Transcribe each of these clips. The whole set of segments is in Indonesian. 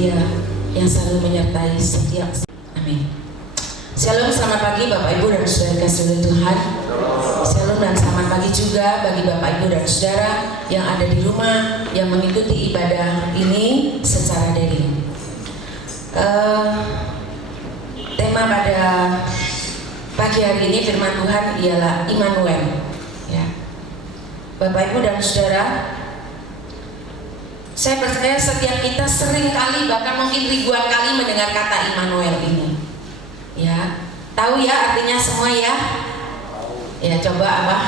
Dia yang selalu menyertai setiap. Amin. Shalom, selamat pagi Bapak Ibu dan Saudara kasih oleh Tuhan. Shalom dan selamat pagi juga bagi Bapak Ibu dan Saudara yang ada di rumah yang mengikuti ibadah ini secara daring. Tema pada pagi hari ini firman Tuhan ialah Immanuel. Ya. Bapak Ibu dan Saudara, saya percaya setiap kita sering kali, bahkan mungkin ribuan kali mendengar kata Immanuel ini. Ya, tahu ya artinya semua ya? Ya, coba apa?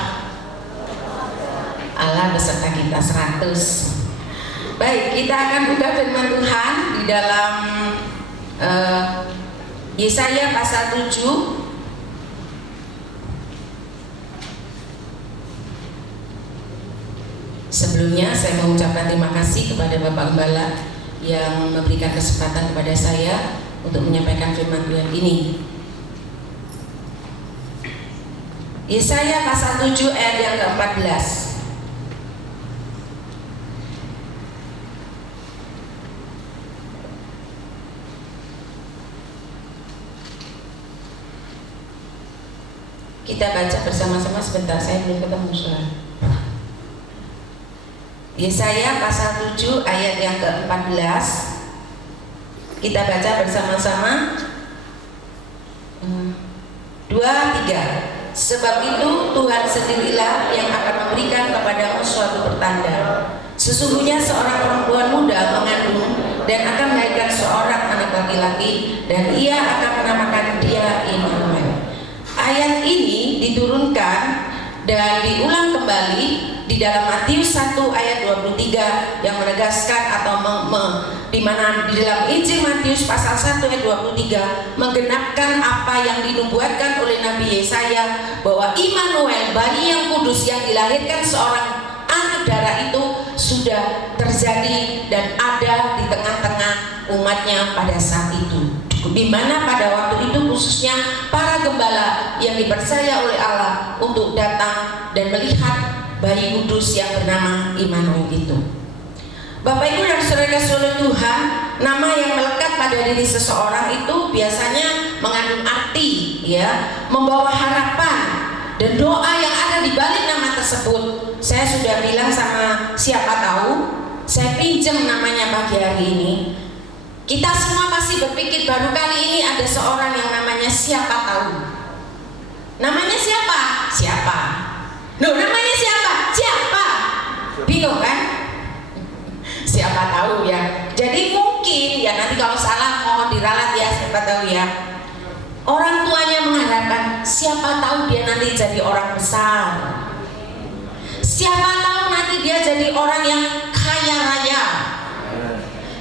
Allah beserta kita 100. Baik, kita akan buka firman Tuhan di dalam Yesaya pasal 7. Sebelumnya saya mengucapkan terima kasih kepada Bapak Gembala yang memberikan kesempatan kepada saya untuk menyampaikan firman Tuhan ini. Yesaya pasal 7 ayat yang ke-14. Kita baca bersama-sama sebentar, saya belum ketemu suara. Yesaya pasal 7 ayat yang ke-14. Kita baca bersama-sama. 2, 3. Sebab itu Tuhan sendirilah yang akan memberikan kepadamu suatu pertanda. Sesungguhnya seorang perempuan muda mengandung dan akan melahirkan seorang anak laki-laki, dan ia akan menamakan dia Immanuel. Ayat ini diturunkan dan diulang kembali di dalam Matius 1 ayat 23 yang menegaskan atau di mana di dalam Injil Matius pasal 1 ayat 23 menggenapkan apa yang dinubuatkan oleh Nabi Yesaya bahwa Immanuel, bayi yang kudus yang dilahirkan seorang anak darah itu sudah terjadi dan ada di tengah-tengah umatnya pada saat itu, di mana pada waktu itu khususnya para gembala yang dipercaya oleh Allah untuk datang dan melihat bayi kudus yang bernama Immanuel itu. Bapak Ibu dan Saudara oleh Tuhan, nama yang melekat pada diri seseorang itu biasanya mengandung arti, ya, membawa harapan dan doa yang ada di balik nama tersebut. Saya sudah bilang sama siapa tahu, saya pinjam namanya pagi hari ini. Kita semua pasti berpikir baru kali ini ada seorang yang namanya siapa tahu. Namanya siapa? Siapa? Loh, namanya siapa? Siapa? Bingung kan? Siapa tahu ya. Jadi mungkin ya nanti kalau salah mohon diralat ya, siapa tahu ya. Orang tuanya mengharapkan siapa tahu dia nanti jadi orang besar. Siapa tahu nanti dia jadi orang yang kaya raya.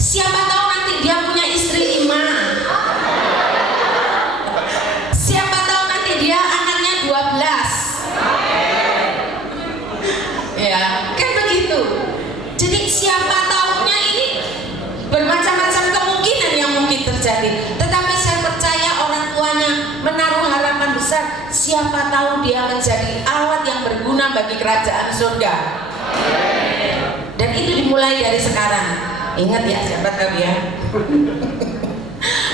Siapa tahu nanti dia punya istri 5. Siapa tahu nanti dia anaknya 12. Ya, kan begitu. Jadi siapa tahunya ini bermacam-macam kemungkinan yang mungkin terjadi. Tetapi saya percaya orang tuanya menaruh harapan besar. Siapa tahu dia menjadi alat yang berguna bagi kerajaan surga. Dan itu dimulai dari sekarang. Ingat ya, siapa tahu ya.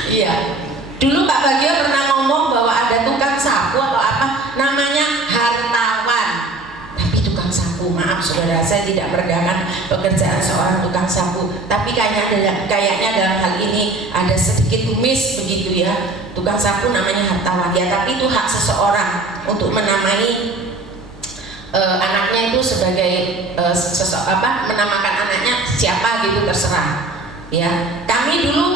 Iya. Dulu Pak Bagio pernah ngomong bahwa ada tukang sapu atau apa namanya hartawan. Tapi tukang sapu, maaf saudara, saya tidak merendahkan pekerjaan seorang tukang sapu. Tapi kayaknya dalam hal ini ada sedikit miss begitu ya. Tukang sapu namanya hartawan ya, tapi itu hak seseorang untuk menamai anaknya itu sebagai menamakan anaknya siapa gitu, terserah ya. Kami dulu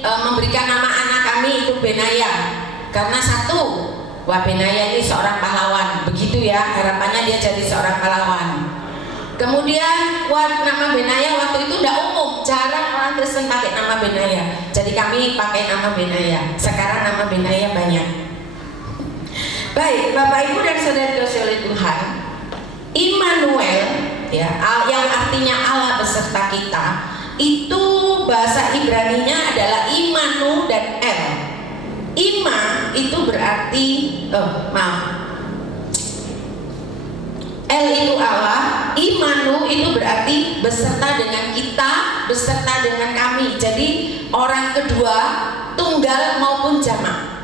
memberikan nama anak kami itu Benaya karena satu, wah Benaya ini seorang pahlawan begitu ya, harapannya dia jadi seorang pahlawan. Kemudian nama Benaya waktu itu tidak umum, jarang orang Kristen pakai nama Benaya, jadi kami pakai nama Benaya. Sekarang nama Benaya banyak. Baik, Bapak Ibu dan Saudara dikasihi oleh Tuhan, Immanuel ya, yang artinya Allah beserta kita, itu bahasa Ibraninya adalah Imanu dan El. Ima itu berarti El itu Allah, Imanu itu berarti beserta dengan kita, beserta dengan kami. Jadi orang kedua, tunggal maupun jamak.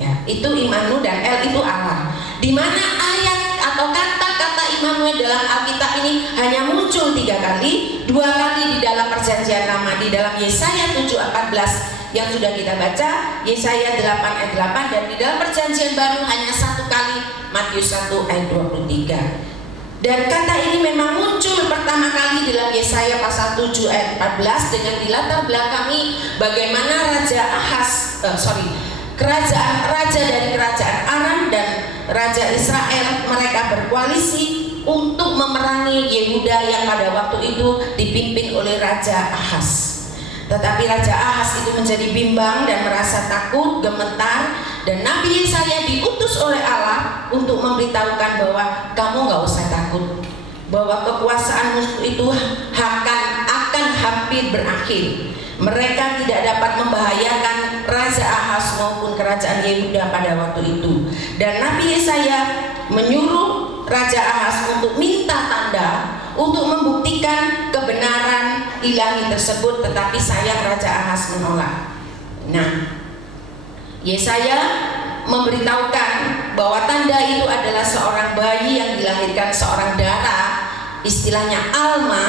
Ya, itu Imanu, dan El itu Allah. Di mana ayat atau kata-kata Immanuel dalam Alkitab ini hanya muncul 3 kali, 2 kali di dalam Perjanjian Lama, di dalam Yesaya 7:14 yang sudah kita baca, Yesaya 8 ayat 8, dan di dalam Perjanjian Baru hanya 1 kali, Matius 1 ayat 23. Dan kata ini memang muncul pertama kali dalam Yesaya pasal 7 ayat 14 dengan dilatar belakangi bagaimana Raja dari kerajaan Aram dan Raja Israel, mereka berkoalisi untuk memerangi Yehuda yang pada waktu itu dipimpin oleh Raja Ahaz. Tetapi Raja Ahaz itu menjadi bimbang dan merasa takut, gemetar, dan Nabi Yesaya diutus oleh Allah untuk memberitahukan bahwa kamu gak usah takut, bahwa kekuasaan musuh itu akan hampir berakhir. Mereka tidak dapat membahayakan Raja Ahaz maupun kerajaan Yehuda pada waktu itu. Dan Nabi Yesaya menyuruh Raja Ahaz untuk minta tanda untuk membuktikan kebenaran ilahi tersebut, tetapi sayang Raja Ahaz menolak. Nah, Yesaya memberitahukan bahwa tanda itu adalah seorang bayi yang dilahirkan seorang darah, istilahnya Alma,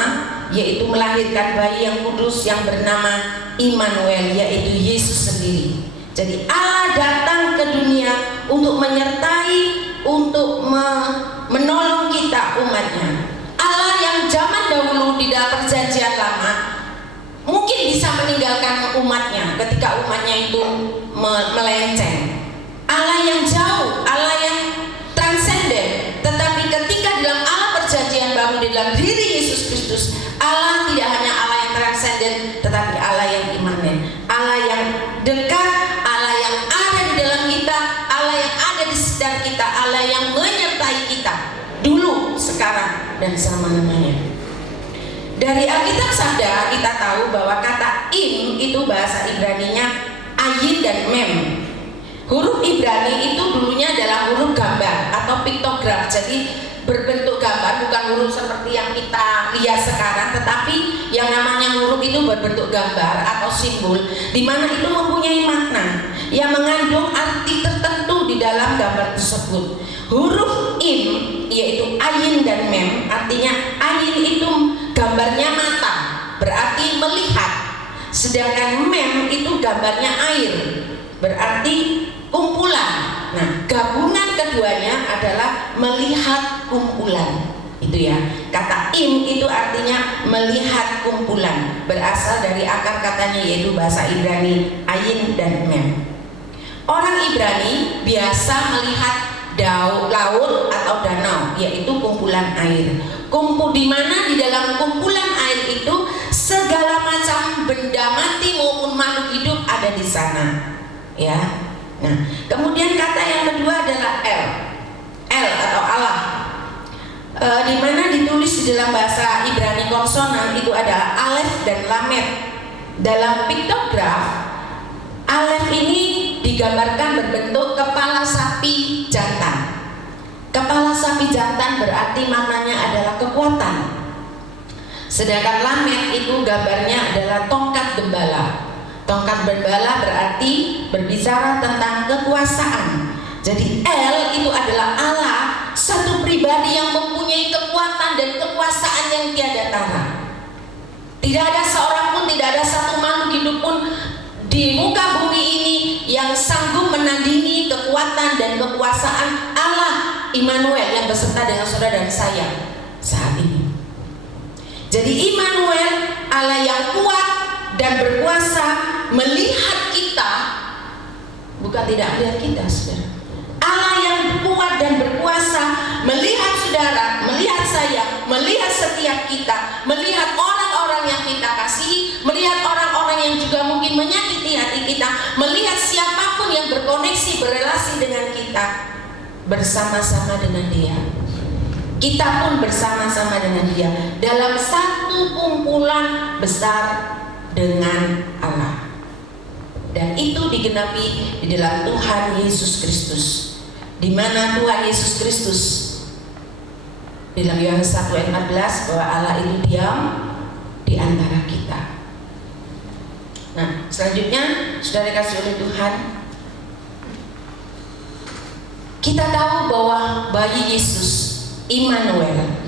yaitu melahirkan bayi yang kudus yang bernama Immanuel, yaitu Yesus sendiri. Jadi Allah datang ke dunia untuk menyertai, untuk menolong kita umatnya. Allah yang zaman dahulu di dalam Perjanjian Lama mungkin bisa meninggalkan umatnya ketika umatnya itu melenceng. Allah yang jauh, Allah yang transenden, tetapi ketika dalam Allah Perjanjian Baru di dalam diri Yesus Kristus, Allah tidak hanya Allah yang transenden, tetapi Allah yang imanen, Allah yang dekat, Allah yang ada di dalam kita, Allah yang ada di sekitar kita, Allah yang menyertai kita dulu, sekarang, dan selama-lamanya. Dari Alkitab Sabda kita tahu bahwa kata im itu bahasa Ibraninya ayin dan mem. Huruf Ibrani itu dulunya adalah huruf gambar atau piktograf, jadi berbentuk gambar, bukan huruf seperti yang kita lihat sekarang, tetapi yang namanya huruf itu berbentuk gambar atau simbol, di mana itu mempunyai makna yang mengandung arti tertentu di dalam gambar tersebut. Huruf im yaitu ayin dan mem, artinya ayin itu gambarnya mata, berarti melihat, sedangkan mem itu gambarnya air, berarti kumpulan. Nah, gabungan keduanya adalah melihat kumpulan. Itu ya. Kata im itu artinya melihat kumpulan, berasal dari akar katanya yaitu bahasa Ibrani ayin dan mem. Orang Ibrani biasa melihat laut atau danau, yaitu kumpulan air. Di mana di dalam kumpulan air itu segala macam benda mati maupun makhluk hidup ada di sana. Ya. Nah, kemudian kata yang kedua adalah El atau Allah, di mana ditulis di dalam bahasa Ibrani konsonan itu adalah Alef dan Lamet. Dalam piktograf, Alef ini digambarkan berbentuk kepala sapi jantan. Kepala sapi jantan berarti maknanya adalah kekuatan. Sedangkan Lamet itu gambarnya adalah tongkat gembala. Tongkat gembala berarti berbicara tentang kekuasaan. Jadi El itu adalah Allah, satu pribadi yang mempunyai kekuatan dan kekuasaan yang tiada tara. Tidak ada seorang pun, tidak ada satu makhluk hidup pun di muka bumi ini yang sanggup menandingi kekuatan dan kekuasaan Allah Immanuel yang beserta dengan saudara dan saya saat ini. Jadi Immanuel, Allah yang kuat dan berkuasa, melihat kita, bukan tidak melihat kita, saudara. Allah yang kuat dan berkuasa melihat saudara, melihat saya, melihat setiap kita, melihat orang-orang yang kita kasihi, melihat orang-orang yang juga mungkin menyakiti hati kita, melihat siapapun yang berkoneksi, berelasi dengan kita, bersama-sama dengan Dia. Kita pun bersama-sama dengan Dia dalam satu kumpulan besar dengan Allah. Dan itu digenapi di dalam Tuhan Yesus Kristus, di mana Tuhan Yesus Kristus di dalam Yohanes 1 ayat 14 bahwa Allah itu diam di antara kita. Nah, selanjutnya saudara kasih oleh Tuhan, kita tahu bahwa bayi Yesus Immanuel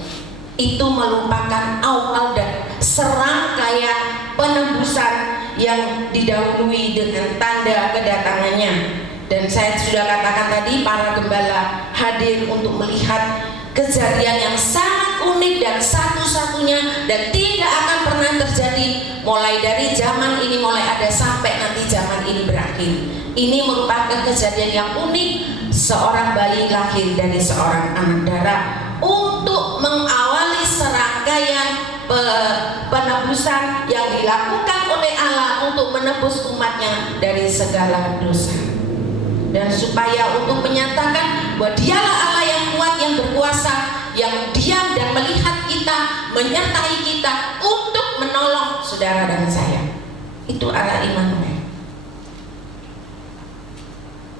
itu merupakan awal dan serangkaian penebusan yang didahului dengan tanda kedatangannya. Dan saya sudah katakan tadi, para gembala hadir untuk melihat kejadian yang sangat unik dan satu-satunya dan tidak akan pernah terjadi mulai dari zaman ini mulai ada sampai nanti zaman ini berakhir. Ini merupakan kejadian yang unik, seorang bayi lahir dari seorang anak darah untuk mengawali serangkaian penebusan yang dilakukan oleh Allah untuk menebus umatnya dari segala dosa. Dan supaya untuk menyatakan bahwa dialah Allah yang kuat, yang berkuasa, yang diam dan melihat kita, menyertai kita untuk menolong saudara dan saya. Itu Allah Immanuel.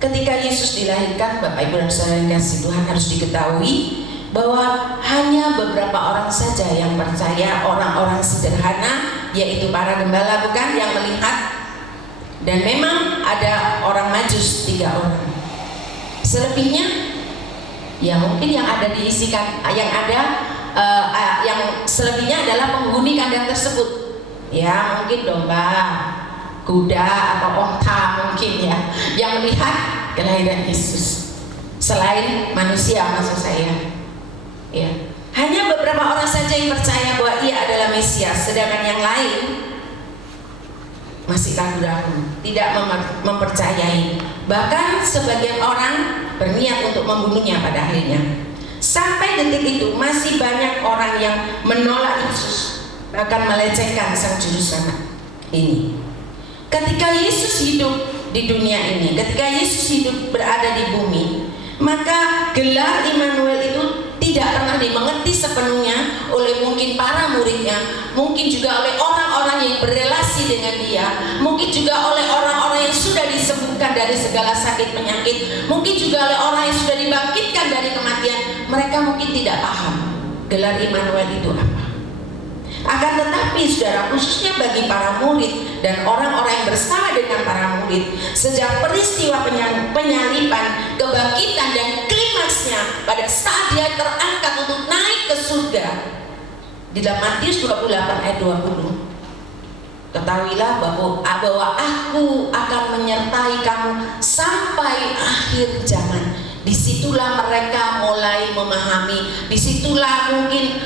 Ketika Yesus dilahirkan, Bapak Ibu dan Saudara yang kasih Tuhan, harus diketahui bahwa hanya beberapa orang saja yang percaya, orang-orang sederhana, yaitu para gembala, bukan, yang melihat. Dan memang ada orang Majus 3 orang. Selebihnya ya mungkin yang ada diisikan, yang selebihnya adalah penghuni kandang tersebut. Ya mungkin domba, kuda atau onta mungkin ya, yang melihat kelahiran Yesus. Selain manusia, maksud saya. Ya, hanya beberapa orang saja yang percaya bahwa ia adalah Mesias, sedangkan yang lain masih ragu-ragu, tidak mempercayai. Bahkan sebagian orang berniat untuk membunuhnya pada akhirnya. Sampai detik itu masih banyak orang yang menolak Yesus, bahkan melecehkan sang juru selamat ini. Ketika Yesus hidup di dunia ini, ketika Yesus hidup berada di bumi, maka gelar Immanuel itu tidak pernah dimengerti sepenuhnya oleh mungkin para muridnya, mungkin juga oleh orang-orang yang berelasi dengan dia, mungkin juga oleh orang-orang yang sudah disembuhkan dari segala sakit penyakit, mungkin juga oleh orang yang sudah dibangkitkan dari kematian. Mereka mungkin tidak paham gelar Immanuel itu apa. Akan tetapi saudara, khususnya bagi para murid dan orang-orang yang bersama dengan para murid, sejak peristiwa penyaliban, kebangkitan dan klimaksnya pada saat dia terangkat untuk naik ke surga di dalam Matius 28 ayat 20, ketahuilah bahwa aku akan menyertai kamu sampai akhir zaman. Disitulah mereka mulai memahami, disitulah mungkin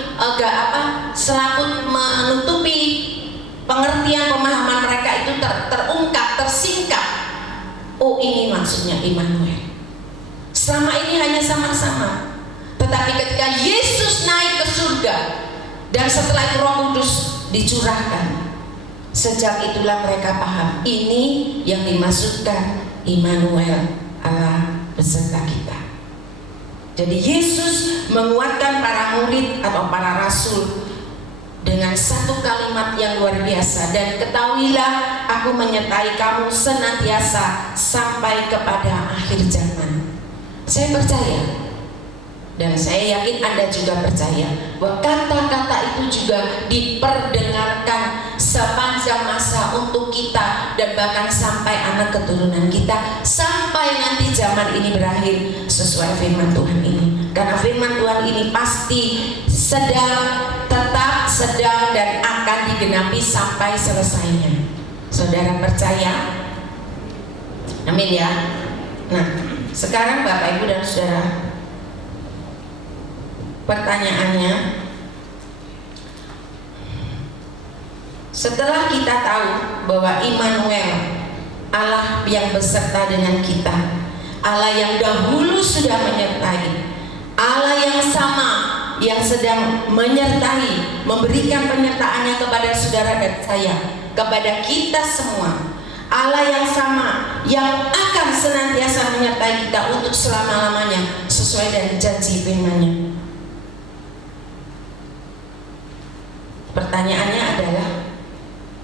selaput menutupi pengertian pemahaman mereka itu terungkap, tersingkap. Oh, ini maksudnya Immanuel. Selama ini hanya sama-sama, tetapi ketika Yesus naik ke surga dan setelah itu Roh Kudus dicurahkan, sejak itulah mereka paham, ini yang dimaksudkan Immanuel, Allah beserta kita. Jadi Yesus menguatkan para murid atau para rasul dengan satu kalimat yang luar biasa, dan ketahuilah aku menyertai kamu senantiasa sampai kepada akhir zaman. Saya percaya, dan saya yakin Anda juga percaya, bahwa kata-kata itu juga diperdengarkan sepanjang masa untuk kita dan bahkan sampai anak keturunan kita, sampai nanti zaman ini berakhir sesuai firman Tuhan ini. Karena firman Tuhan ini pasti tetap sedang dan akan digenapi sampai selesainya. Saudara percaya? Amin ya. Nah, sekarang Bapak Ibu dan Saudara, pertanyaannya, setelah kita tahu bahwa Immanuel, Allah yang beserta dengan kita, Allah yang dahulu sudah menyertai, Allah yang sama yang sedang menyertai, memberikan penyertaannya kepada saudara dan saya, kepada kita semua, Allah yang sama yang akan senantiasa menyertai kita untuk selama-lamanya sesuai dengan janji firman-Nya. Pertanyaannya adalah,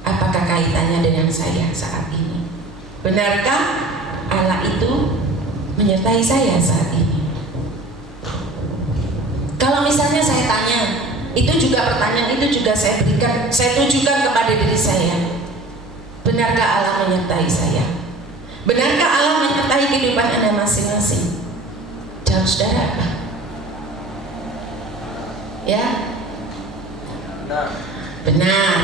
apakah kaitannya dengan saya saat ini? Benarkah Allah itu menyertai saya saat ini? Kalau misalnya saya tanya, itu juga pertanyaan itu juga saya berikan, saya tujukan kepada diri saya. Benarkah Allah menyertai saya? Benarkah Allah menyertai kehidupan Anda masing-masing? Jawab saudara apa? Ya? Benar.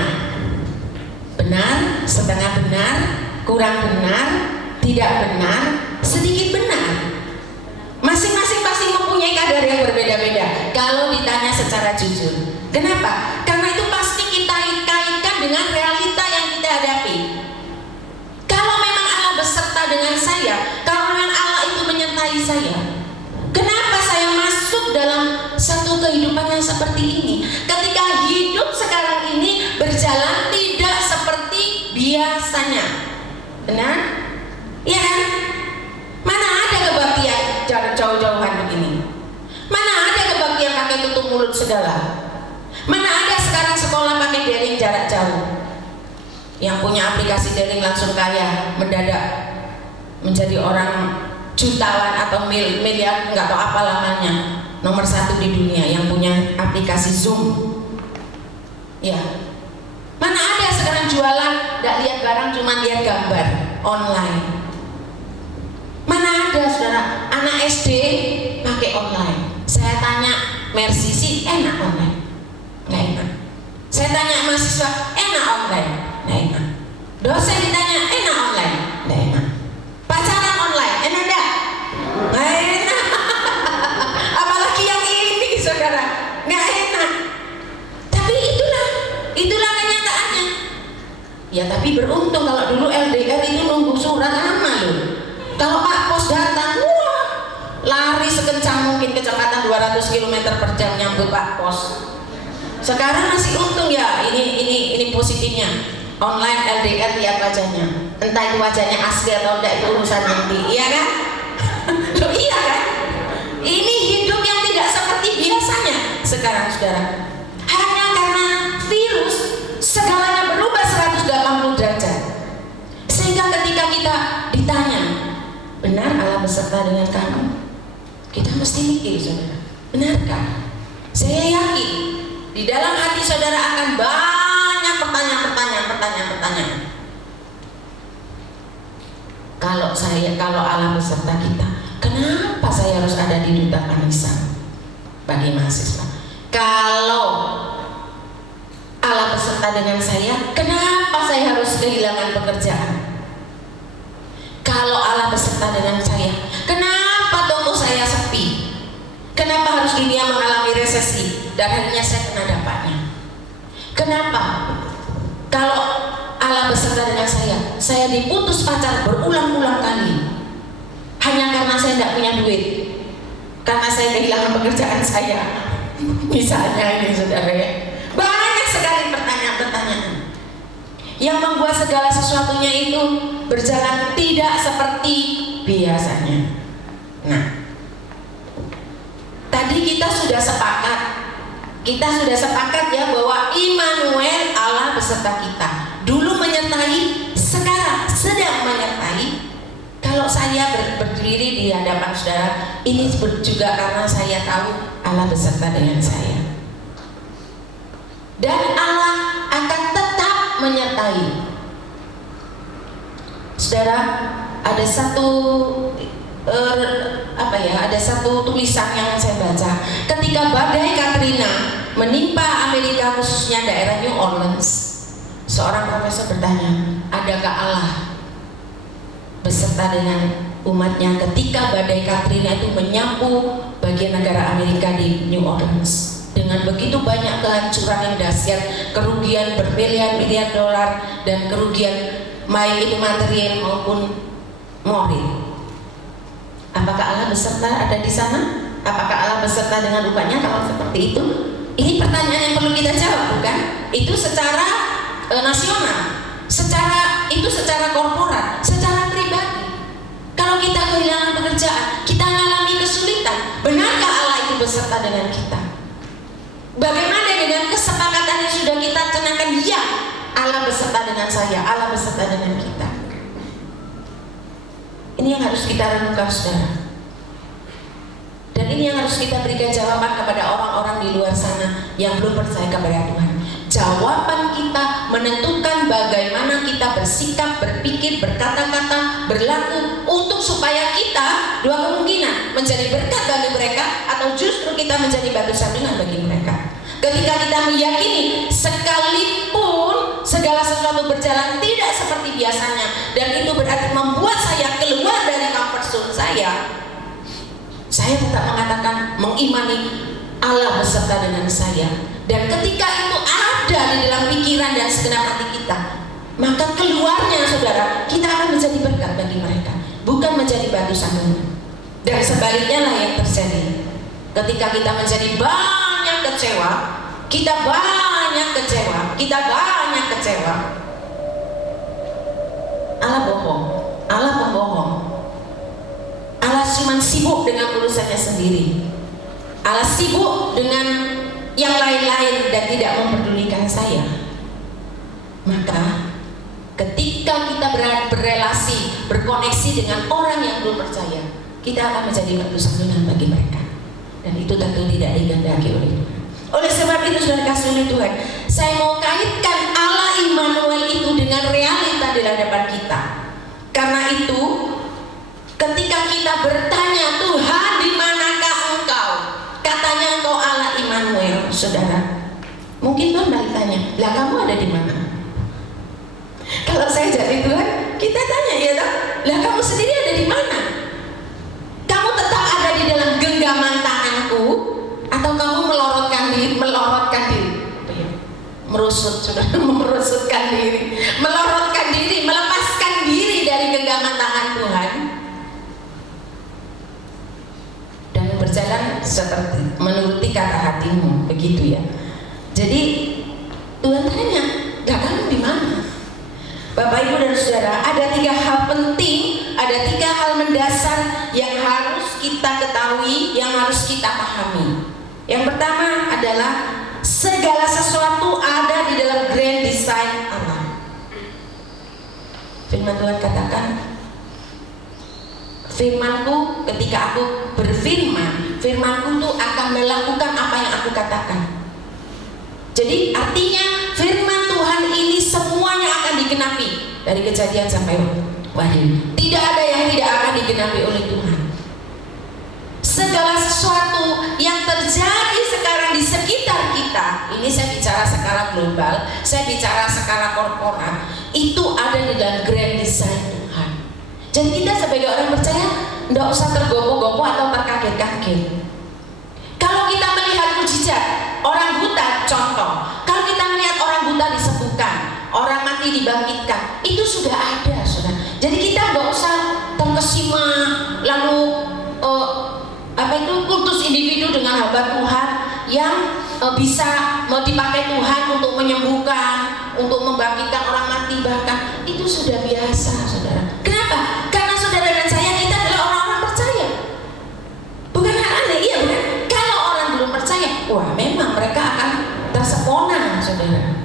Benar, setengah benar, kurang benar, tidak benar, sedikit benar. Masing-masing pasti mempunyai kadar yang berbeda-beda kalau ditanya secara jujur. Kenapa? Karena itu pasti kita kaitkan dengan realita yang kita hadapi. Kalau memang Allah beserta dengan saya, kalau memang Allah itu menyertai saya, kenapa saya masuk dalam satu kehidupan yang seperti ini? Ketika hidup sekarang ini berjalan tidak seperti biasanya. Benar? Iya kan? Mana ada kebaktian jarak jauh-jauhan begini? Mana ada kebaktian pakai tutup mulut segala? Mana ada sekarang sekolah pakai daring jarak jauh? Yang punya aplikasi daring langsung kaya, mendadak menjadi orang jutawan atau miliar, nggak tahu apa lamanya, nomor 1 di dunia yang punya aplikasi Zoom. Ya, mana ada sekarang jualan nggak lihat barang, cuma lihat gambar online. Mana ada saudara anak SD pakai online? Saya tanya Mercy sih enak online, nggak enak. Saya tanya mahasiswa enak online, nggak enak. Dosen ditanya enak online, nggak enak. Pacaran online enak nggak? Nggak enak. Apalagi yang ini saudara, nggak enak. Tapi itulah kenyataannya. Ya tapi beruntung kalau dulu LDR itu nunggu surat lama loh. Kalau Pak Pos datang, wah, lari sekencang mungkin, kecepatan 200 km per jam nyambut Pak Pos. Sekarang masih untung ya, ini positifnya. Online LDR lihat wajahnya. Entah itu wajahnya asli atau enggak, itu urusan nanti. Iya kan? Loh, iya kan? Ini hidup yang tidak seperti biasanya sekarang saudara. Hanya karena virus segalanya berubah 180 derajat. Sehingga ketika kita ditanya, benar Allah beserta dengan kamu? Kita mesti mikir saudara, benarkah? Saya yakin di dalam hati saudara akan banyak pertanyaan. Kalau Allah beserta kita, kenapa saya harus ada di Duta Kanisa bagi mahasiswa? Kalau Allah beserta dengan saya, kenapa saya harus kehilangan pekerjaan? Kalau Allah beserta dengan saya, kenapa toko saya sepi? Kenapa harus dunia mengalami resesi dan akhirnya saya kena dampaknya? Kenapa? Kalau Allah beserta dengan saya diputus pacar berulang-ulang kali hanya karena saya tidak punya duit, karena saya kehilangan pekerjaan saya. Misalnya ini saudara ya, banyak sekali pertanyaan-pertanyaan yang membuat segala sesuatunya itu berjalan tidak seperti biasanya. Nah, tadi kita sudah sepakat ya bahwa Immanuel, Allah beserta kita. Dulu menyertai, sekarang sedang menyertai. Kalau saya berdiri di hadapan saudara, ini juga karena saya tahu Allah beserta dengan saya. Dan Allah akan tetap menyertai. Saudara, ada satu tulisan yang saya baca. Ketika badai Katrina menimpa Amerika, khususnya daerah New Orleans, seorang profesor bertanya, adakah Allah beserta dengan umatnya ketika badai Katrina itu menyapu bagian negara Amerika di New Orleans dengan begitu banyak kehancuran yang dahsyat, kerugian bermiliar-miliar dolar dan kerugian baik itu material maupun moral. Apakah Allah beserta ada di sana? Apakah Allah beserta dengan umatnya kalau seperti itu? Ini pertanyaan yang perlu kita jawab, bukan? Itu secara nasional, secara korporat, secara pribadi. Kalau kita kehilangan pekerjaan, kita mengalami kesulitan, benarkah Allah itu beserta dengan kita? Bagaimana dengan kesepakatan yang sudah kita kenakan? Ya, Allah beserta dengan saya, Allah beserta dengan kita. Ini yang harus kita renungkan saudara. Dan ini yang harus kita berikan jawaban kepada orang-orang orang di luar sana yang belum percaya kepada Tuhan. Jawaban kita menentukan bagaimana kita bersikap, berpikir, berkata-kata, berlaku untuk supaya kita dua kemungkinan menjadi berkat bagi mereka atau justru kita menjadi batu sandungan bagi mereka. Ketika kita meyakini sekalipun segala sesuatu berjalan tidak seperti biasanya dan itu berarti membuat saya keluar dari comfort zone saya tetap mengatakan mengimani Allah beserta dengan saya. Dan ketika itu ada di dalam pikiran dan segenap hati kita, maka keluarnya saudara, kita akan menjadi berkat bagi mereka, bukan menjadi batu sandungan. Dan sebaliknya lah yang terjadi. Ketika kita menjadi banyak kecewa, kita banyak kecewa, Allah bohong, Allah pembohong. Allah cuma sibuk dengan urusannya sendiri. Allah sibuk dengan yang lain-lain dan tidak mempedulikan saya. Maka ketika kita berrelasi, berkoneksi dengan orang yang belum percaya, kita akan menjadi batu sandungan bagi mereka. Dan itu tentu tidak digandaki oleh Tuhan. Oleh sebab itu saudara kasih oleh Tuhan, saya mau kaitkan Allah Immanuel itu dengan realita di hadapan kita. Karena itu ketika kita bertanya, Tuhan di manakah Engkau? Katanya Engkau Allah Immanuel, saudara. Mungkin Tuhan balik tanya, lah kamu ada di mana? Kalau saya jadi Tuhan, kita tanya, ya toh, lah kamu sendiri ada di mana? Kamu tetap ada di dalam genggaman tanganku, atau kamu melorotkan diri, merusut, saudara, merusutkan diri, melorotkan diri, melepaskan diri dari genggaman tangan Tuhan dan berjalan seperti menuruti kata hatimu, begitu ya. Jadi Tuhan tanya, lah kamu di mana? Bapak Ibu dan Saudara, ada 3 hal penting, ada 3 hal mendasar yang harus kita ketahui, yang harus kita pahami. Yang pertama adalah segala sesuatu ada di dalam grand design Allah. Firman Tuhan katakan, firmanku ketika aku berfirman, firmanku tuh akan melakukan apa yang aku katakan. Jadi artinya firman Tuhan ini semuanya akan digenapi dari Kejadian sampai Wahyu. Tidak ada yang tidak akan digenapi oleh Tuhan. Segala sesuatu yang terjadi sekarang di sekitar kita, ini saya bicara skala global, saya bicara skala korporat, itu ada di dalam grand design Tuhan. Jadi kita sebagai orang percaya tidak usah tergopoh-gopoh atau terkaget-kaget. Kalau kita melihat mujizat, orang buta contoh, kalau kita melihat orang buta disembuhkan, orang mati dibangkitkan, itu sudah ada, saudara. Jadi kita nggak usah terkesima lalu kultus individu dengan hamba Tuhan yang bisa dipakai Tuhan untuk menyembuhkan, untuk membangkitkan orang mati, bahkan itu sudah biasa, saudara. Kenapa? Karena saudara dan saya, kita adalah orang-orang percaya. Bukan hal aneh, iya bukan? Kalau orang belum percaya, wah memang mereka akan tersepona, saudara.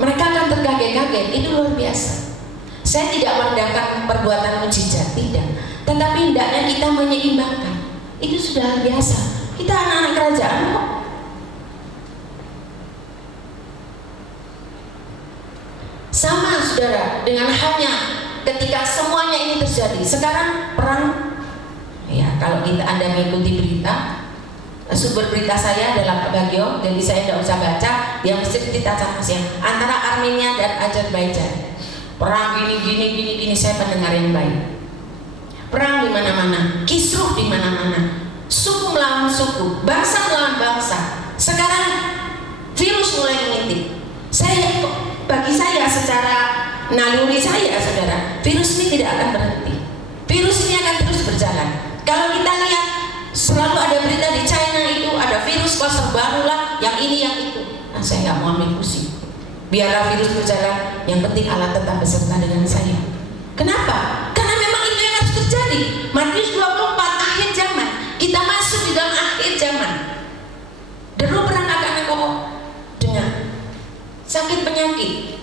Mereka akan terkaget-kaget, itu luar biasa. Saya tidak merendahkan perbuatan mujizat, tidak. Tetapi hendaknya kita menyeimbangkan. Itu sudah biasa. Kita anak-anak kerajaan kok. Sama saudara dengan halnya ketika semuanya ini terjadi. Sekarang perang, ya kalau Anda mengikuti berita, sumber berita saya adalah Bagio, jadi saya tidak usah baca, yang mesti kita saksikan antara Armenia dan Azerbaijan. Perang gini, saya pendengar yang baik. Perang di mana-mana, kisruh di mana-mana, suku melawan suku, bangsa melawan bangsa. Sekarang virus mulai mengintip. Bagi saya secara naluri saya, saudara, virus ini tidak akan berhenti. Virus ini akan terus berjalan. Kalau kita lihat, selalu ada berita di China itu ada virus klaster baru lah, yang ini yang itu. Nah, saya nggak mau ambil pusing. Biarlah virus berjalan, yang penting Allah tetap beserta dengan saya. Kenapa? Karena memang itu yang harus terjadi. Matius 24, akhir zaman. Kita masuk di dalam akhir zaman. Deru perang akan engkau dengar. Sakit penyakit,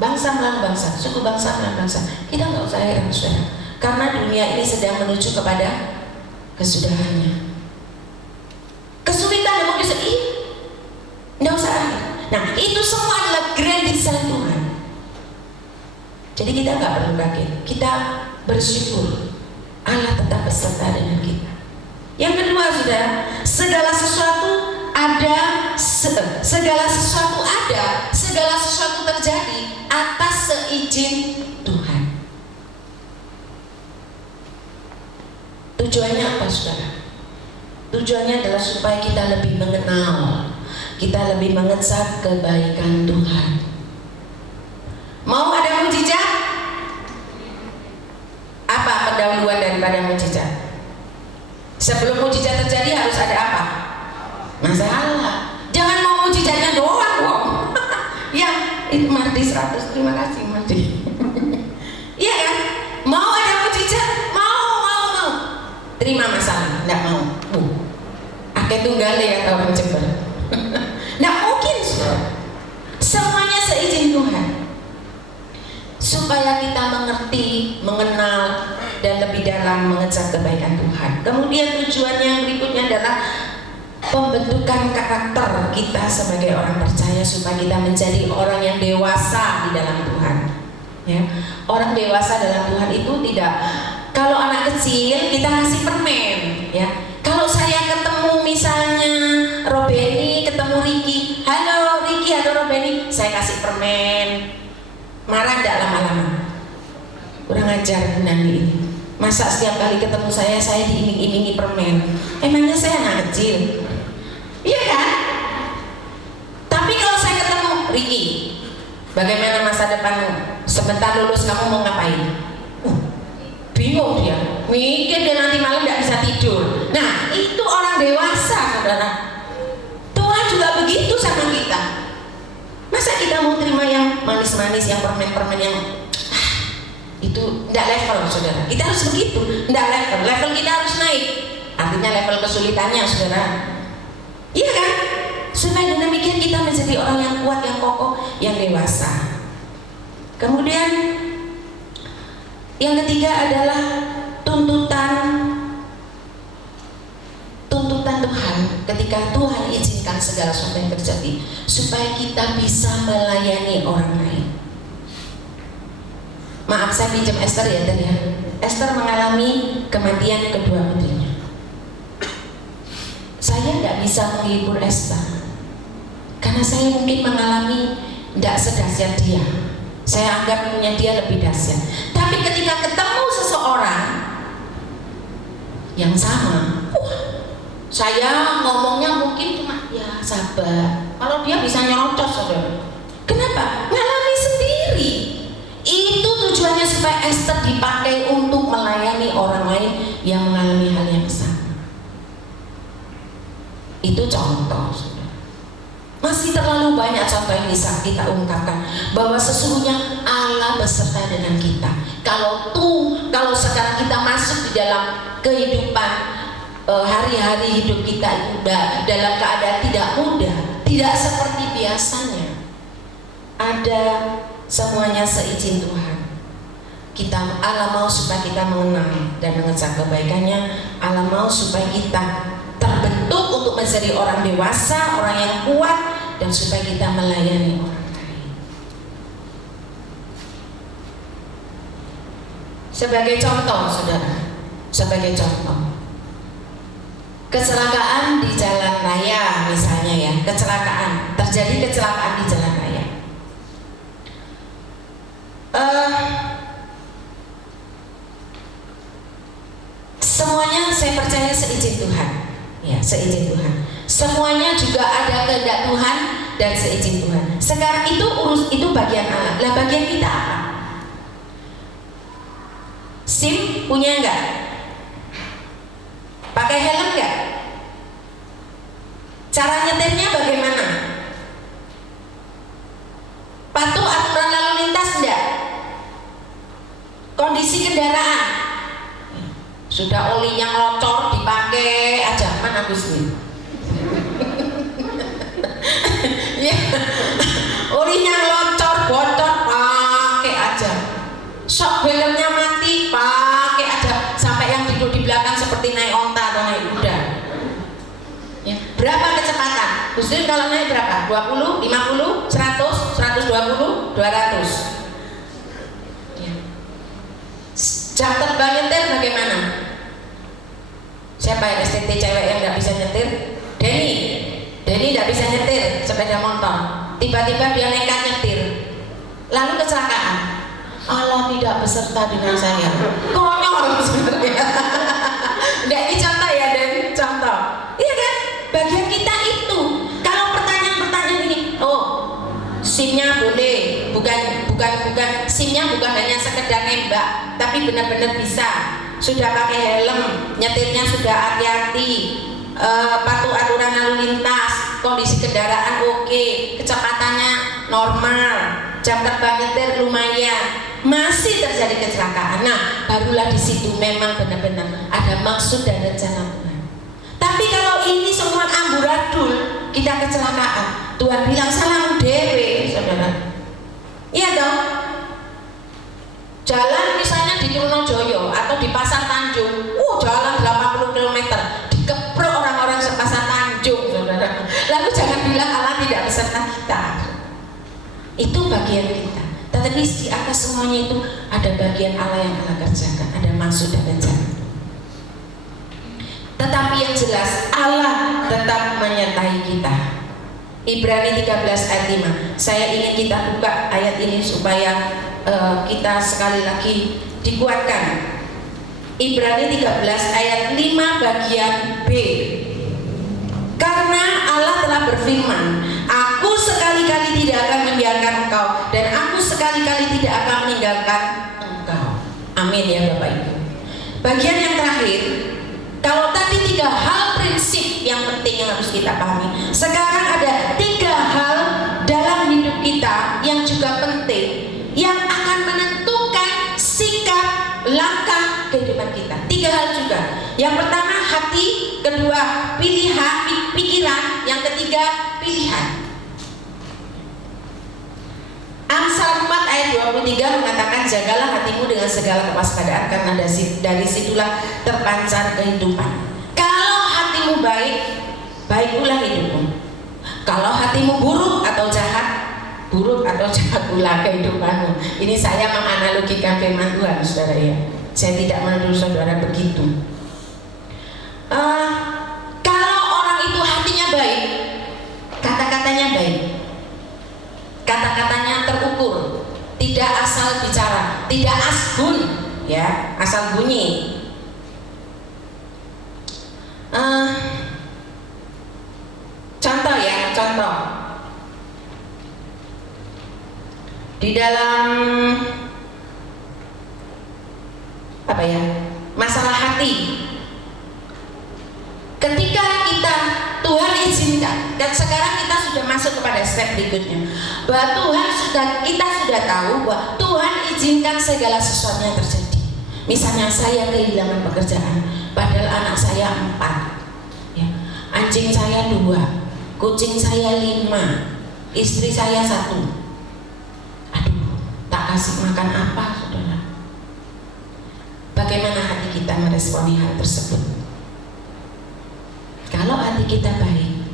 bangsa melawan bangsa, suku bangsa melawan bangsa. Kita nggak usah heran, saudara, karena dunia ini sedang menuju kepada kesudahannya. Kesulitan dan mujizat, Jadi kita nggak perlu kaget, kita bersyukur Allah tetap beserta dengan kita. Yang kedua, saudara, segala sesuatu ada, segala sesuatu terjadi atas seizin Tuhan. Tujuannya apa, saudara? Tujuannya adalah supaya kita lebih mengenal, kita lebih mengesah kebaikan Tuhan. Mau ada mujizat? Apa pendahuluan daripada mujizat? Sebelum mujizat terjadi harus ada apa? Masalah. Jangan mau mujizatnya doang dong. Ya, itu Mardi 100, terima kasih Mardi. Iya kan? Mau ada mujizat? Mau. Terima masalah, enggak mau. Akeh tunggal ya orang Jember. Enggak mungkin, saudara. Semuanya seizin Tuhan. Supaya kita mengerti, mengenal, dan lebih dalam mengecap kebaikan Tuhan. Kemudian tujuan yang berikutnya adalah pembentukan karakter kita sebagai orang percaya supaya kita menjadi orang yang dewasa di dalam Tuhan. Ya, orang dewasa dalam Tuhan itu tidak, kalau anak kecil kita kasih permen, ya. Kalau saya ketemu misalnya Robeni, ketemu Riki, halo Riki, halo Robeni, saya kasih permen. Marah enggak lama-lama? Kurang ajar nanti ini. Masa setiap kali ketemu saya diiming-imingi permen? Emangnya saya anak kecil? Iya kan? Tapi kalau saya ketemu Riki, bagaimana masa depanmu? Sebentar lulus kamu mau ngapain? Bingung dia, mikir dia nanti malam nggak bisa tidur. Nah, itu orang dewasa, saudara. Tuhan juga begitu sama kita. Masa kita mau terima yang manis-manis, yang permen-permen yang itu tidak level, saudara. Kita harus begitu, tidak level kita harus naik. Artinya level kesulitannya, saudara. Iya kan? Supaya dengan demikian kita menjadi orang yang kuat, yang kokoh, yang dewasa. Kemudian yang ketiga adalah tuntutan Tuhan. Ketika Tuhan izinkan segala sesuatu yang terjadi supaya kita bisa melayani orang lain. Maaf saya pinjam Esther ya tadi ya. Esther mengalami kematian kedua putrinya. Saya tidak bisa menghibur Esther karena saya mungkin mengalami tidak sedahsyat dia. Saya anggap punya dia lebih dahsyat. Tapi ketika ketemu seseorang yang sama, saya ngomongnya mungkin cuma ya sabar. Kalau dia bisa nyerocos, saudara. Kenapa? Ngalami sendiri. Itu tujuannya supaya Esther dipakai untuk melayani orang lain yang mengalami hal yang sama. Itu contoh, saudara. Masih terlalu banyak contoh yang bisa kita ungkapkan bahwa sesungguhnya Allah beserta dengan kita. Kalau sekarang kita masuk di dalam kehidupan hari-hari hidup kita itu dalam keadaan tidak mudah, tidak seperti biasanya. Ada semuanya seizin Tuhan. Allah mau supaya kita mengenal dan mengecap kebaikannya. Allah mau supaya kita terbentuk untuk menjadi orang dewasa, orang yang kuat, dan supaya kita melayani orang lain. Sebagai contoh, saudara, sebagai contoh, kecelakaan di jalan raya misalnya ya, terjadi kecelakaan di jalan raya. Semuanya saya percaya seizin Tuhan. Ya, seizin Tuhan. Semuanya juga ada kehendak Tuhan dan seizin Tuhan. Sekarang itu bagian Allah. Lah bagian kita apa? SIM punya enggak? Pakai helm enggak? Cara nyetirnya bagaimana? Patuh aturan lalu lintas enggak? Kondisi kendaraan sudah olinya ngocor dipakai aja, mana Agustin? Ya, olinya ngocor bocor pakai aja. Shock helmnya mati pakai aja. Sampai yang duduk di belakang seperti naik onta atau naik kuda. Ya, berapa kecepatan? Agustin kalau naik berapa? 20, 50, 100, 120, 200. Jam terbang nyetir bagaimana? Siapa yang STT cewek yang nggak bisa nyetir? Denny nggak bisa nyetir sepeda motor. Tiba-tiba dia nekat nyetir, lalu kecelakaan. Allah tidak beserta dengan saya. Konyol sebenarnya. Nggak, ini contoh ya, Dan, contoh. Iya kan? Bagian kita itu. Kalau pertanyaan-pertanyaan ini, oh, SIM-nya boleh, bukan SIM-nya bukan hanya sekedar nembak, tapi benar-benar bisa. Sudah pakai helm, nyetirnya sudah hati-hati, patuh aturan lalu lintas, kondisi kendaraan oke, kecepatannya normal, jam terbang nyetir lumayan, masih terjadi kecelakaan. Nah, barulah di situ memang benar-benar ada maksud dan rencana Tuhan. Tapi kalau ini semua amburadul, kita kecelakaan, Tuhan bilang salah dewe, saudara. Iya dong. Jalan misalnya di Trunojoyo atau di Pasar Tanjung, jalan 80 km, dikeprok orang-orang sepasar Tanjung, saudara. Lalu jangan bilang Allah tidak beserta kita. Itu bagian kita. Tetapi di atas semuanya itu ada bagian Allah yang Allah kerjakan, ada maksud dan rencana. Tetapi yang jelas Allah tetap menyertai kita. Ibrani 13 ayat 5. Saya ingin kita buka ayat ini supaya kita sekali lagi dikuatkan. Ibrani 13 ayat 5 bagian B. Karena Allah telah berfirman, aku sekali-kali tidak akan membiarkan engkau, dan aku sekali-kali tidak akan meninggalkan engkau. Amin ya Bapak Ibu. Bagian yang terakhir, kalau tadi 3 hal prinsip yang penting yang harus kita pahami, sekarang ada 3 hal dalam hidup kita yang juga penting, yang akan menentukan sikap langkah kehidupan kita. 3 hal juga. Yang pertama hati, kedua pikiran, yang ketiga pilihan. Amsal 4 ayat 23 mengatakan, jagalah hatimu dengan segala kewaspadaan, karena dari situlah terpancar kehidupan. Kalau hatimu baik, baik pula hidupmu. Kalau hatimu buruk atau jahat, buruk atau jahat pula kehidupanmu. Ini saya menganalogikan firman Tuhan, saudara ya. Saya tidak menuduh saudara begitu. Kalau orang itu hatinya baik, kata-katanya baik, kata-katanya terukur, tidak asal bicara, tidak asbun, ya, asal bunyi. Contoh ya, contoh. Di dalam apa ya, masalah hati, ketika Tuhan izinkan, dan sekarang kita sudah masuk kepada step berikutnya, bahwa kita sudah tahu bahwa Tuhan izinkan segala sesuatu yang terjadi. Misalnya saya kehilangan pekerjaan, padahal anak saya 4, ya, anjing saya 2, kucing saya 5, istri saya 1. Tak kasih makan apa, saudara? Bagaimana hati kita meresponi hal tersebut? Kalau hati kita baik,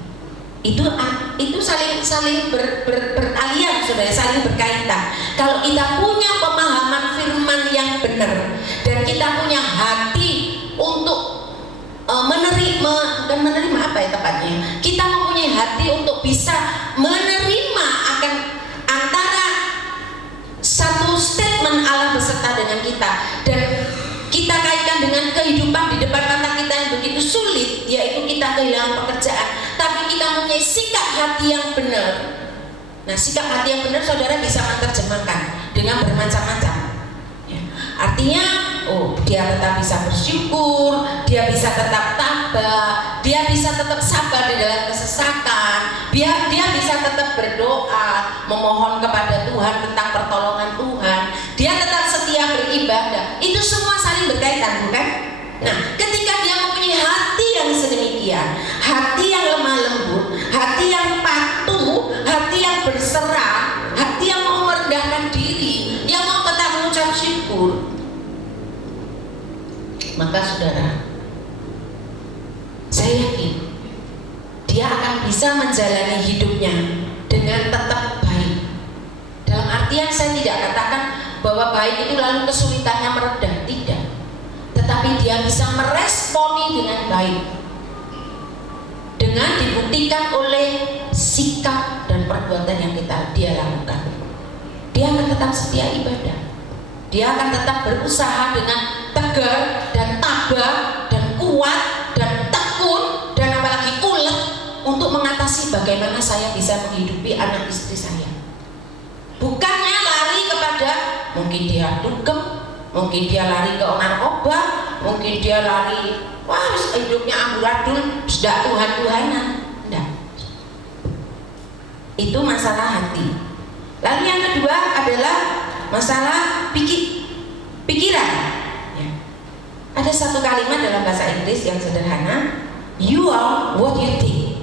itu saling beralian, saudara, saling berkaitan. Kalau kita punya pemahaman firman yang benar dan kita punya hati untuk menerima apa ya tepatnya? Kita mempunyai hati untuk bisa menerima akan antara satu statement Allah beserta dengan kita, dan kita kaitkan dengan kehidupan di depan mata kita yang begitu sulit, yaitu kita kehilangan pekerjaan, tapi kita mempunyai sikap hati yang benar. Nah, sikap hati yang benar saudara bisa menerjemahkan dengan bermacam-macam, ya. Artinya, dia tetap bisa bersyukur, dia bisa tetap tabah, dia bisa tetap sabar di dalam kesesakan, dia bisa tetap berdoa, memohon kepada Tuhan tentang pertolongan Tuhan, dia tetap setia beribadah. Itu semua saling berkaitan, bukan? Nah, ketika dia mempunyai hati yang sedemikian, hati yang lemah lembut, hati yang patuh, hati yang berserah, hati yang mau merendahkan diri, yang mau tetap mengucap syukur, maka saudara, saya yakin dia akan bisa menjalani hidupnya dengan tetap baik. Dalam artian saya tidak katakan bahwa baik itu lalu kesulitannya meredah, tidak. tetapi dia bisa meresponi dengan baik, dengan dibuktikan oleh sikap dan perbuatan yang dia lakukan. Dia akan tetap setia ibadah, dia akan tetap berusaha dengan tegar dan tabah dan kuat dan tekun dan apalagi ulet untuk mengatasi bagaimana saya bisa menghidupi anak istri saya. Bukannya lari kepada, mungkin dia dugem, mungkin dia lari ke narkoba, mungkin dia lari, wah hidupnya amburadul, sudah Tuhan-Tuhanan. Enggak. Itu masalah hati. Lalu yang kedua adalah masalah pikiran. Ya. Ada satu kalimat dalam bahasa Inggris yang sederhana, you are what you think.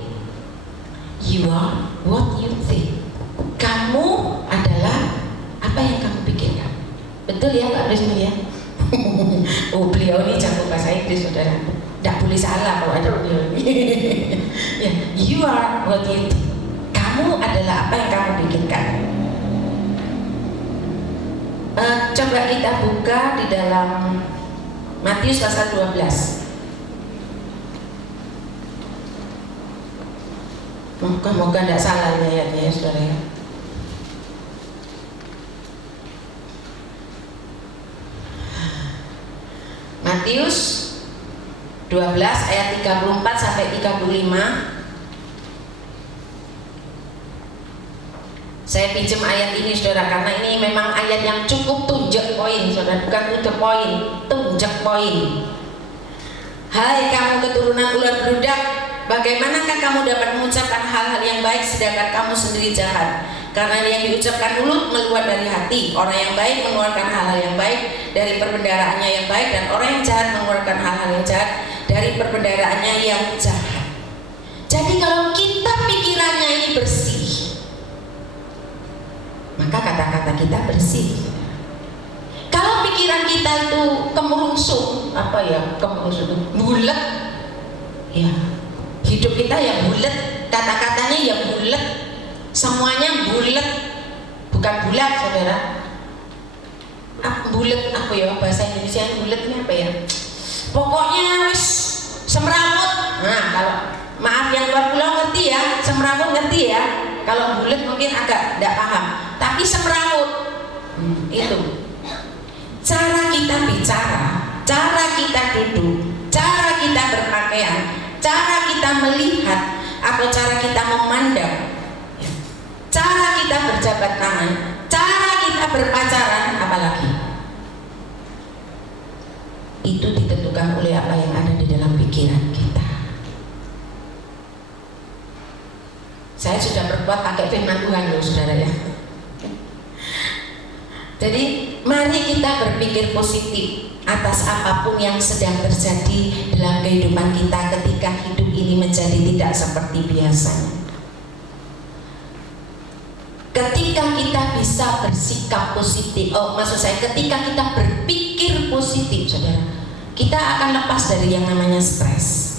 You are what you think. Kamu adalah apa yang kamu pikirkan. Betul ya Pak Rismi ya? Oh beliau ini jago bahasa Inggris saudara. Tidak boleh salah kalau ada beliau ini. Ya, you are what you think. Kamu adalah apa yang kamu pikirkan. Coba kita buka di dalam Matius pasal 12. Moga-moga tidak salah ayatnya ya saudara ya. Matius 12 ayat 34 sampai 35. Saya pinjam ayat ini saudara karena ini memang ayat yang cukup tunjuk poin saudara, bukan tunjuk poin, tunjuk poin. Hai kamu keturunan ular beludak, bagaimanakah kamu dapat mengucapkan hal-hal yang baik sedangkan kamu sendiri jahat? Karena yang diucapkan mulut keluar dari hati. Orang yang baik mengeluarkan hal-hal yang baik dari perbendaharaannya yang baik, dan orang yang jahat mengeluarkan hal-hal yang jahat dari perbendaharaannya yang jahat. Jadi kalau kita pikirannya ini bersih, maka kata-kata kita bersih. Kalau pikiran kita itu kemerungsung, bulat, ya hidup kita ya bulat, kata-katanya ya bulat, semuanya bulat, bukan bulat saudara. Bulat apa ya bahasa Indonesia yang bulat ini apa ya? Pokoknya wis semrawut. Nah kalau maaf yang luar pulau ngerti ya, semrawut ngerti ya. Kalau bulat mungkin agak tidak paham, tapi semrawut itu cara kita bicara, cara kita duduk, cara kita berpakaian, cara kita melihat atau cara kita memandang, cara kita berjabat tangan, cara kita berpacaran, apalagi itu ditentukan oleh apa yang ada di dalam pikiran kita. Saya sudah berbuat pakai firman Tuhan loh saudara ya. Jadi mari kita berpikir positif atas apapun yang sedang terjadi dalam kehidupan kita ketika hidup ini menjadi tidak seperti biasanya. Ketika kita bisa bersikap positif, ketika kita berpikir positif saudara, kita akan lepas dari yang namanya stres.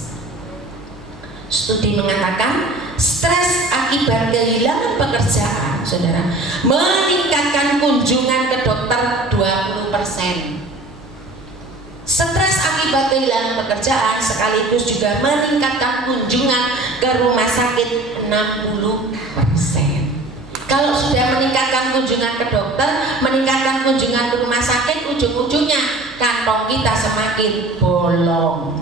Studi mengatakan stres akibat kehilangan pekerjaan saudara meningkatkan kunjungan ke dokter 20%. Stres akibat kehilangan pekerjaan sekaligus juga meningkatkan kunjungan ke rumah sakit 60%. Kalau sudah meningkatkan kunjungan ke dokter, meningkatkan kunjungan ke rumah sakit, ujung-ujungnya kantong kita semakin bolong.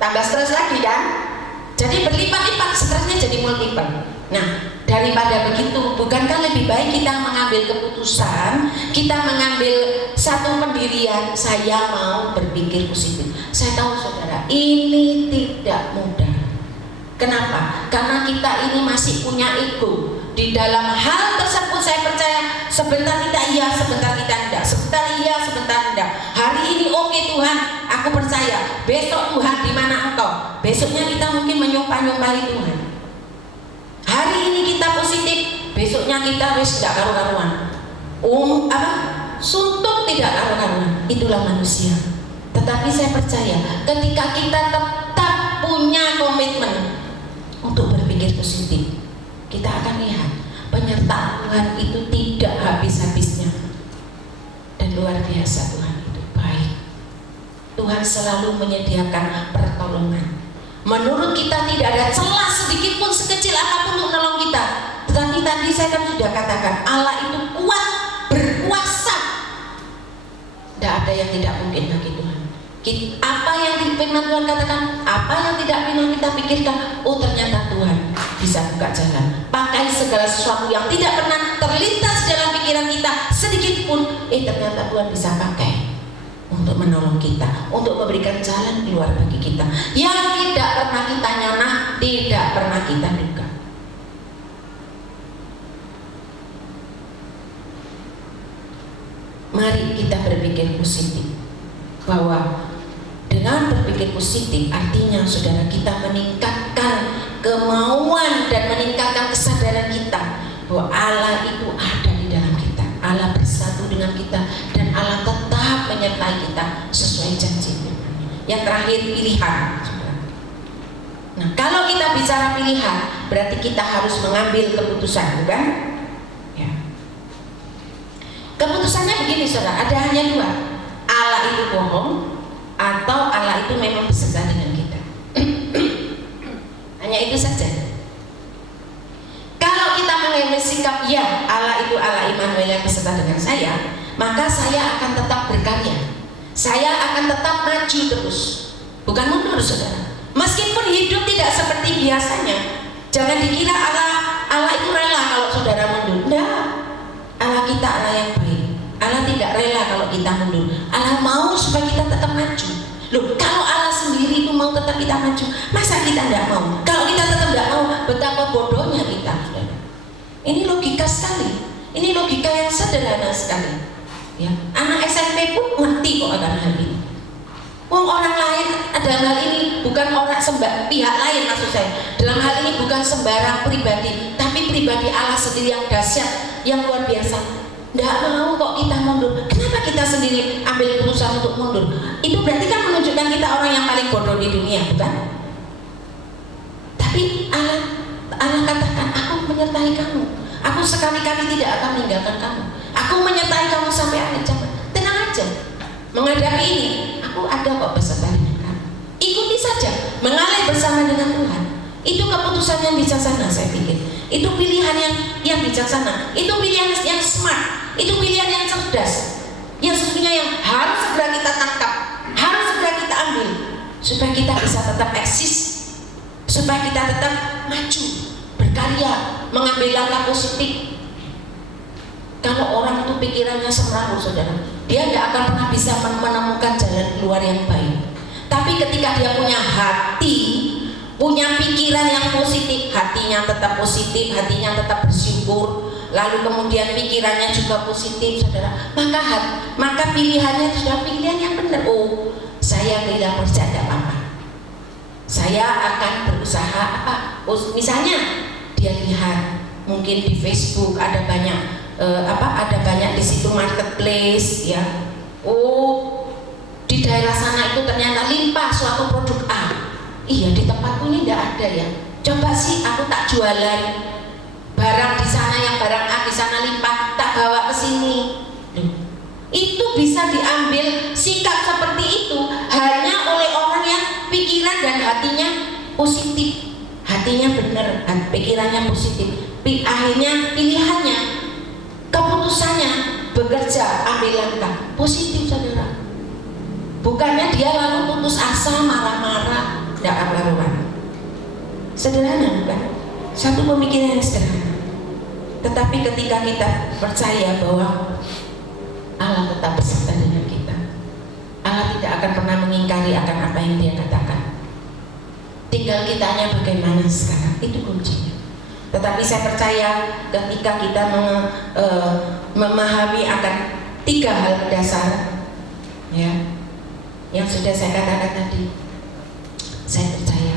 Tambah stres lagi kan? Jadi berlipat-lipat stresnya, jadi multiple. Nah, daripada begitu, bukankah lebih baik kita mengambil keputusan, kita mengambil satu pendirian, saya mau berpikir positif. Saya tahu saudara, ini tidak mudah. Kenapa? Karena kita ini masih punya ego. Di dalam hal tersebut saya percaya sebentar kita iya, sebentar kita enggak, sebentar iya, sebentar enggak. Hari ini oke Tuhan, aku percaya. Besok Tuhan di mana engkau? Besoknya kita mungkin menyumpah-nyumpahi Tuhan. Hari ini kita positif, besoknya kita wis enggak karu-karuan. Suntuk tidak karu-karuan. Itulah manusia. Tetapi saya percaya ketika kita tetap punya komitmen untuk berpikir positif, kita akan lihat penyertaan Tuhan itu tidak habis-habisnya, dan luar biasa Tuhan itu baik. Tuhan akan selalu menyediakan pertolongan. Menurut kita tidak ada celah sedikit pun sekecil apapun untuk menolong kita. Tetapi tadi saya kan sudah katakan, Allah itu kuat, berkuasa. Tidak ada yang tidak mungkin bagi Tuhan. Apa yang firman Tuhan katakan, apa yang tidak pernah kita pikirkan, oh ternyata Tuhan bisa buka jalan. Pakai segala sesuatu yang tidak pernah terlintas dalam pikiran kita sedikit pun, ternyata Tuhan bisa pakai untuk menolong kita, untuk memberikan jalan keluar bagi kita yang tidak pernah kita nyanah, tidak pernah kita duga. Mari kita berpikir positif, bahwa dengan berpikir positif artinya saudara kita meningkatkan kemauan dan meningkatkan kesadaran kita bahwa Allah itu ada di dalam kita, Allah bersatu dengan kita, dan Allah tetap menyertai kita sesuai janji-Nya. Yang terakhir, pilihan. Nah, kalau kita bicara pilihan, berarti kita harus mengambil keputusan, bukan? Ya. Keputusannya begini, saudara, ada hanya dua. Allah itu bohong, atau Allah itu memang beserta dengan kita. Hanya itu saja. Kalau kita mengambil sikap ya Allah itu Allah Immanuel yang beserta dengan saya, maka saya akan tetap berkarya, saya akan tetap maju terus, bukan mundur, saudara. Meskipun hidup tidak seperti biasanya, jangan dikira Allah itu rela kalau saudara mundur. Tidak, Allah kita Allah yang baik. Allah tidak rela kalau kita mundur. Allah mau supaya kita tetap maju. Loh, kalau Allah sendiri itu mau tetap kita maju, masa kita tidak mau? Kalau kita tetap tidak mau, betapa bodohnya kita, saudara. Ini logika sekali. Ini logika yang sederhana sekali. Ya, anak SMP pun ngerti kok akan hal ini. Wong orang lain dalam hal ini bukan orang pihak lain, maksud saya. Dalam hal ini bukan sembarang pribadi, tapi pribadi Allah sendiri yang dahsyat, yang luar biasa. Tidak mau kok kita mundur. Kenapa kita sendiri ambil keputusan untuk mundur? Itu berarti kan menunjukkan kita orang yang paling bodoh di dunia, bukan? Tapi Allah katakan, aku menyertai kamu. Aku sekali-kali tidak akan meninggalkan kamu. Aku menyertai kamu sampai akhir zaman. Tenang aja. Menghadapi ini, aku ada kok beserta dengan kamu. Ikuti saja, mengalir bersama dengan Tuhan. Itu keputusan yang bijaksana, saya pikir. Itu pilihan yang bijaksana. Itu pilihan yang smart. Itu pilihan yang cerdas, yang sesungguhnya yang harus segera kita tangkap, harus segera kita ambil, supaya kita bisa tetap eksis, supaya kita tetap maju, berkarya, mengambil langkah positif. Kalau orang itu pikirannya semrawut, saudara, dia tidak akan pernah bisa menemukan jalan keluar yang baik. Tapi ketika dia punya hati, punya pikiran yang positif, hatinya tetap positif, hatinya tetap bersyukur, lalu kemudian pikirannya juga positif, saudara, maka pilihannya sudah pilihan yang benar. Oh, saya tidak kerja tidak apa-apa, saya akan berusaha apa. Oh, misalnya dia lihat mungkin di Facebook ada banyak ada banyak di situ marketplace, ya. Oh, di daerah sana itu ternyata limpah suatu produk A. Iya, di tempatku ini tidak ada, ya. Coba sih aku tak jualan barang di sana, yang barang A di sana limpah, tak bawa ke sini. Itu bisa diambil sikap seperti itu hanya oleh orang yang pikiran dan hatinya positif, hatinya benar, pikirannya positif. Akhirnya pilihannya, keputusannya bekerja, ambil langkah positif, saudara. Bukannya dia lalu putus asa, marah-marah, tidak karuan. Sederhana, bukan? Satu pemikiran yang sederhana. Tetapi ketika kita percaya bahwa Allah tetap beserta dengan kita, Allah tidak akan pernah mengingkari akan apa yang Dia katakan. Tinggal kitanya bagaimana sekarang, itu kuncinya. Tetapi saya percaya ketika kita memahami akan 3 hal dasar, ya, yang sudah saya katakan tadi, saya percaya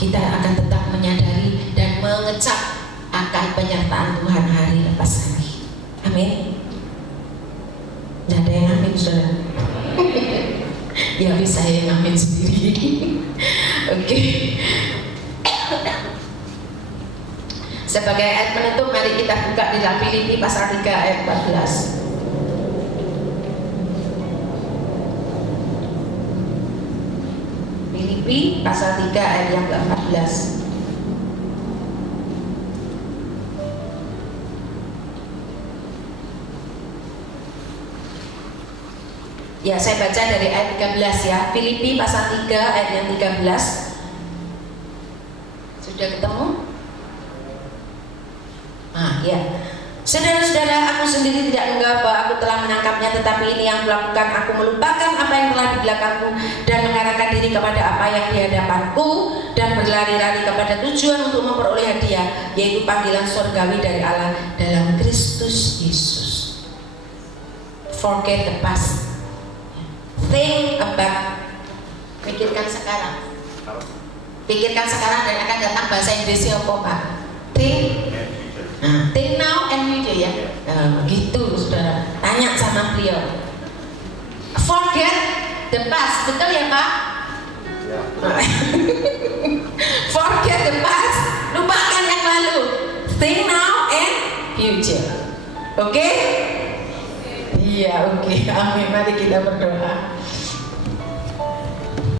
kita akan tetap menyadari dan mengecap akan penyertaan Tuhan hari lepas hari. Amin. Tidak ada yang amin, saudara. Ya bisa yang amin sendiri. Oke. Sebagai ayat penutup, mari kita buka di dalam Filipi pasal 3 ayat 14. Filipi pasal 3 ayat yang ke-14. Ya, saya baca dari ayat 13 ya. Filipi pasal 3 ayat yang 13. Sudah ketemu? Ya. Saudara-saudara, aku sendiri tidak menggabah aku telah menangkapnya, tetapi ini yang melakukan, aku melupakan apa yang telah di belakangku dan mengarahkan diri kepada apa yang di hadapanku dan berlari-lari kepada tujuan untuk memperoleh hadiah, yaitu panggilan surgawi dari Allah dalam Kristus Yesus. Forget the past. Think about. Pikirkan sekarang. Pikirkan sekarang dan akan datang bahasa Inggrisnya apa, Pak? Think now and future ya. Gitu saudara. Tanya sama beliau. Forget the past, betul ya Pak? Ya. Forget the past, lupakan yang lalu. Think now and future. Oke? Iya, oke. Amin. Mari kita berdoa.